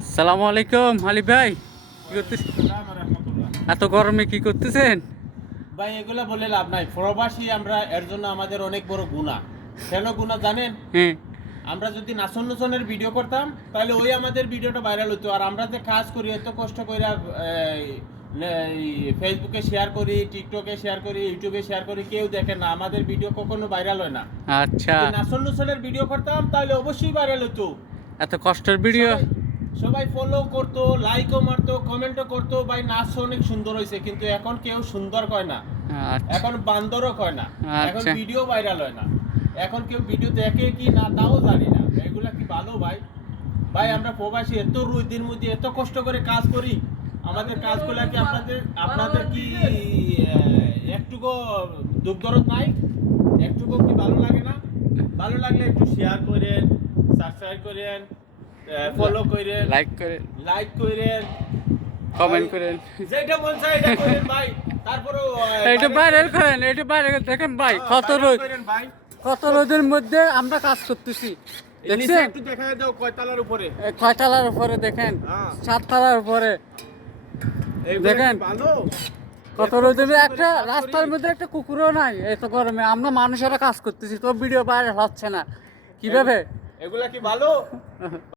সালামু আলাইকুম আলিফ ভাই, কি করতেছেন? এত গরমে কি করতেছেন ভাই? এগুলা বলে লাভ নাই। প্রবাসী আমরা, এর জন্য আমাদের অনেক বড় গুনাহ। কেন গুনাহ জানেন? হ্যাঁ। আমরা যদি নাচন নুচনের ভিডিও করতাম তাহলে ওই আমাদের ভিডিওটা ভাইরাল হতো। আর আমরা যে কাজ করি, এত কষ্ট করে ফেসবুকে শেয়ার করি, টিকটকে শেয়ার করি, ইউটিউবে শেয়ার করি, কেউ দেখে না। আমাদের ভিডিও কখনো ভাইরাল হয় না। আচ্ছা, যদি নাচন নুচনের ভিডিও করতাম তাহলে অবশ্যই ভাইরাল হতো। এত কষ্টের ভিডিও। সবাই সবাই ফলো করতো, লাইকও মারতো, কমেন্টও করতো, ভাই নাচ অনেক সুন্দর হয়েছে। কিন্তু এখন কেউ সুন্দর কয় না, আচ্ছা এখন বান্দরও কয় না, এখন আচ্ছা। ভিডিও ভাইরাল হয় না, এখন কেউ ভিডিও দেখে কি না তাও জানি না। এগুলা কি ভালো ভাই? ভাই আমরা প্রবাসী, এত রোদের মধ্যে এত কষ্ট করে কাজ করি, আমাদের কাজগুলা কি আপনাদের আপনাদের কি একটুকু দুঃখ দরদ নাই? একটুকু কি ভালো লাগে না? ভালো লাগলে একটু শেয়ার করেন, সাবস্ক্রাইব করেন, ফলো করেন, লাইক করে, লাইক করেন, কমেন্ট করেন, যেটা মন চায় এটা করেন ভাই। তারপরেও এইটা ভাইরাল করেন, এইটা ভাইরাল করে দেখেন ভাই, কত রোদ, করেন ভাই। কত রোদের মধ্যে আমরা কাজ করতেছি। নিচে দেখছেন একটু দেখা দাও কয়তালার উপরে। কয়তলার উপরে দেখেন, হ্যাঁ। 7 তলার উপরে এইগুলা দেখেন। কি ভালো? কত রোদের একটা রাস্তার মধ্যে একটা কুকুরও নাই এত গরমে, আমরা মানুষেরা কাজ করতেছি তো ভিডিও ভাইরাল হচ্ছে না কিভাবে? এগুলা কি ভালো?